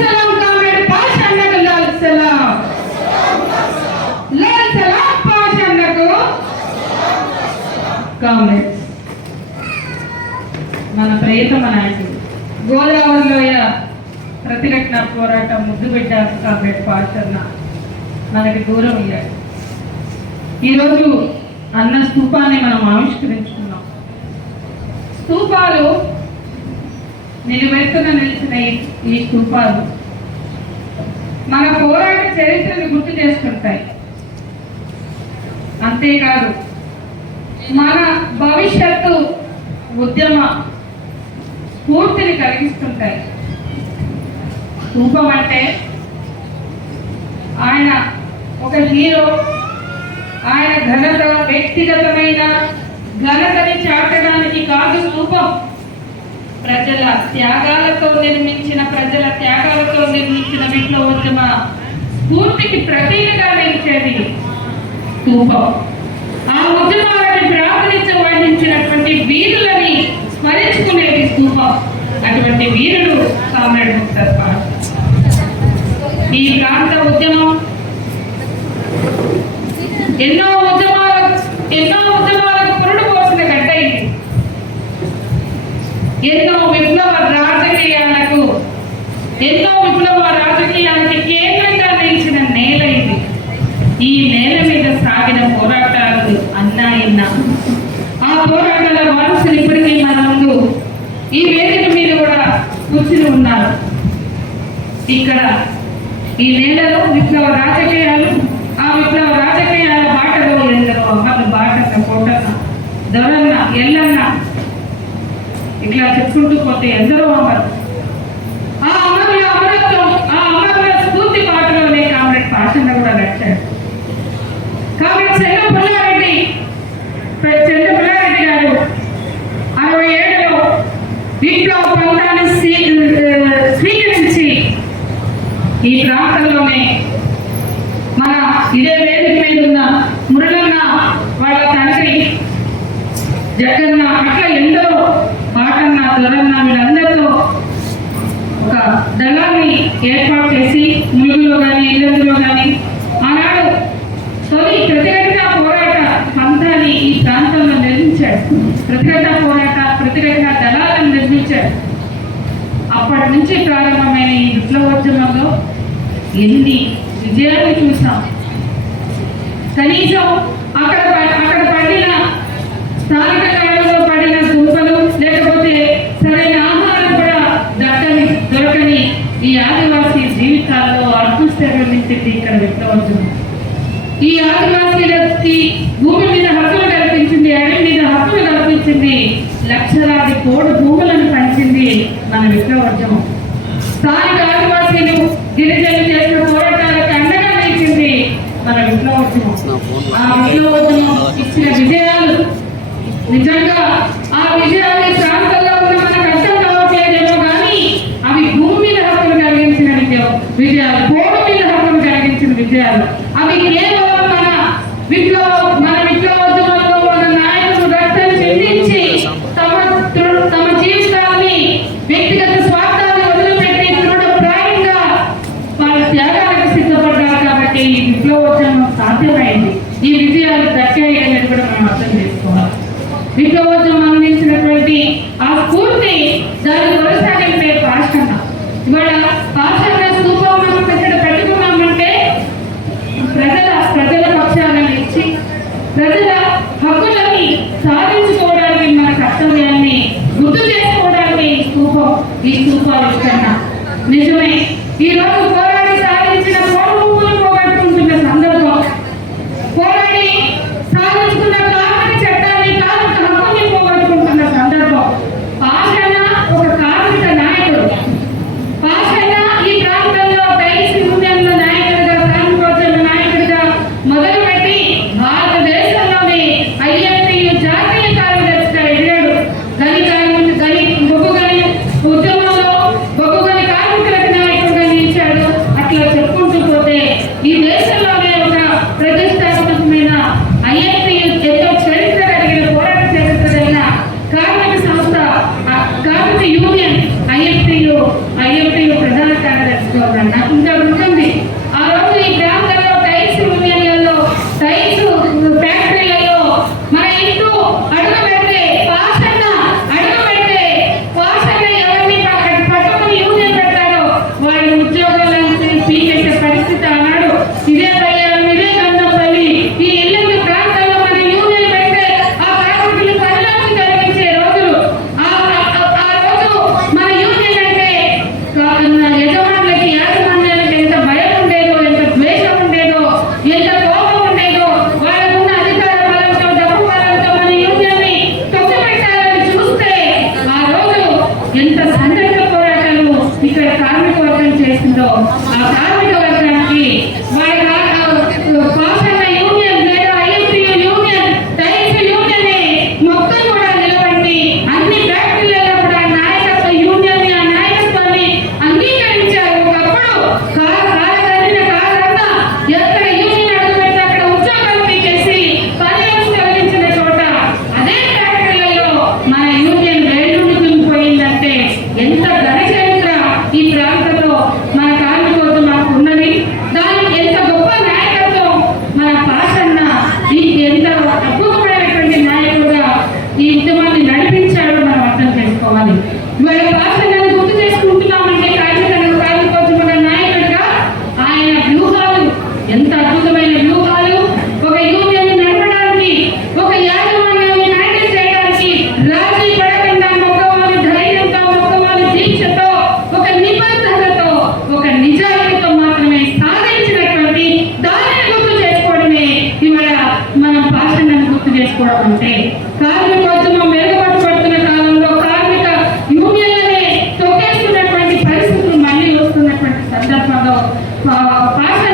లాల్ మన ప్రియతమ నాయకుడు గోదావరిలోయ ప్రతిఘటన పోరాటం ముద్దు పెట్టారు కామ్రేడ్ పాషన్న మనకి దూరం అయ్యాడు ఈరోజు అన్న స్థూపాన్ని మనం ఆవిష్కరించుకున్నాం. స్థూపాలు నిలువెత్తున నిలిచిన ఈ- ఈ మన పోరాట చరిత్రను గుర్తు చేసుకుంటాయి. అంతేకాదు మన భవిష్యత్తు ఉద్యమ స్ఫూర్తిని కలిగిస్తుంటాయి. స్థూపం అంటే ఆయన ఒక హీరో ఆయన ఘనత వ్యక్తిగతమైన ఘనతని చాటడానికి కాదు స్థూపం ప్రజల త్యాగాలతో నిర్మించిన ప్రజల త్యాగాలతో నిర్మించిన విప్లవోద్యమ స్ఫూర్తికి ప్రతీకగా నిలిచేది స్తూపం ఆ ఉద్యమాలను ప్రాతినిధ్యం వహించినటువంటి వీరులని స్మరించుకునేది స్తూపం అటువంటి వీరుడు కామ్రేడ్ ముక్తర్ ఈ ప్రాంత ఉద్యమం ఎన్నో ఉద్యమాలకు ఎన్నో ఉద్యమాలకు ఎన్నో విప్లవ రాజకీయాలకు ఎన్నో విప్లవ రాజకీయాలకి కేంద్రంగా నిలిచిన నేల ఇది. ఈ నేల మీద సాగిన పోరాటాలు అన్నా ఇన్నా. ఆ పోరాటాల వారసులు ఇప్పటికీ మన ముందు ఈ వేదిక మీద కూడా కూర్చుని ఉన్నారు. ఇక్కడ ఈ నేలలో విప్లవ రాజకీయాలు ఆ విప్లవ రాజకీయాల బాటలో ఎందరో అమ్మలు బాటన్న కోటన్న దొరన్న ఎల్లన్న ఇట్లా చెప్పుకుంటూ పోతే ఎందరో అమరు ఆ అమరుల అమరత్వం ఆ అమరుల స్ఫూర్తి పాటలోనే కామ్రేడ్ పాషన్న కూడా నచ్చాడు కామ్రేడ్ చెల్ల పుల్లారెడ్డి చెల్ల పుల్లారెడ్డి గారు అరవై ఏడులో విప్లవ పంతాన్ని స్వీ- స్వీకరించి ఈ ప్రాంతంలోనే మన ఇదే వేదిక మీద ఉన్న మురళన్న వాళ్ళ తండ్రి జగన్న అట్లా ఎందరో పాటన్న దొరన్న వీళ్ళందరితో ఒక దళాన్ని ఏర్పాటు చేసి ములుగులో కానీ ఇల్లందులో కానీ ఆనాడు తొలి ప్రతిఘటన పోరాట పంతాన్ని ఈ ప్రాంతంలో నిర్మించాడు ప్రతిఘటన పోరాట ప్రతిఘటన దళాలను నిర్మించాడు అప్పటి నుంచి ప్రారంభమైన ఈ విప్లవోద్యమంలో ఎన్ని విజయాలు చూసాం. కనీసం అక్కడ ప- అక్కడ పండిన స్థానిక కాలంలో ఈ ఆదివాసీ జీవితాల్లో అర్ధస్థైర్యం నింపింది ఇక్కడ విప్లవోద్యమం ఈ ఆదివాసీలకి భూమి మీద హక్కులు కల్పించింది అడవి మీద హక్కులు కల్పించింది లక్షలాది కోడి భూములను పంచింది మన విప్లవోద్యమం స్థానిక ఆదివాసీలు గిరిజనులు చేసిన పోరాటాలకు అండగా నిలిచింది మన విప్లవోద్యమం ఆ విప్లవోద్యమం ఇచ్చిన విజయ నిజంగా ఆ విజయాలు ఈ ప్రాంతంలో ఉన్న మనకు అర్థం కావట్లేదేమో కానీ అవి భూమి మీద హక్కులు కలిగించిన విజయం విజయాలు కోడు మీద హక్కులు కలిగించిన అవి కేవలం మన విప్లవ మన విప్లవోద్యమంలో ఉన్న నాయకులు రక్తం చెందించి తమ తమ జీవితాన్ని వ్యక్తిగత స్వార్థాన్ని వదిలిపెట్టి దృఢ ప్రాయంగా వాళ్ళ త్యాగాలకు సిద్ధపడ్డారు కాబట్టి ఈ విప్లవోద్యమం సాధ్యమైంది. ఈ విజయాలు దక్కాయి అనేది కూడా మనం అర్థం చేసుకోవాలి. విప్లవోద్యమం అందించినటువంటి ఆ స్ఫూర్తి దాని కొనసాగింపే పాషణ ఇవాళ పాషణ స్థూపం మనం ఇక్కడ పెట్టుకున్నామంటే ప్రజల ప్రజల పక్షాన నిలిచి ప్రజల హక్కులని సాధించుకోవడానికి మన కర్తవ్యాన్ని గుర్తు చేసుకోవడానికి ఈ స్థూపం ఈ స్థూపాలు ఇస్తున్నా నిజమే. ఈ passa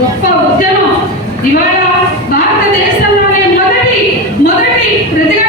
గొప్ప ఉద్యమం. ఇవాళ భారతదేశంలోనే మొదటి మొదటి ప్రతిఘటన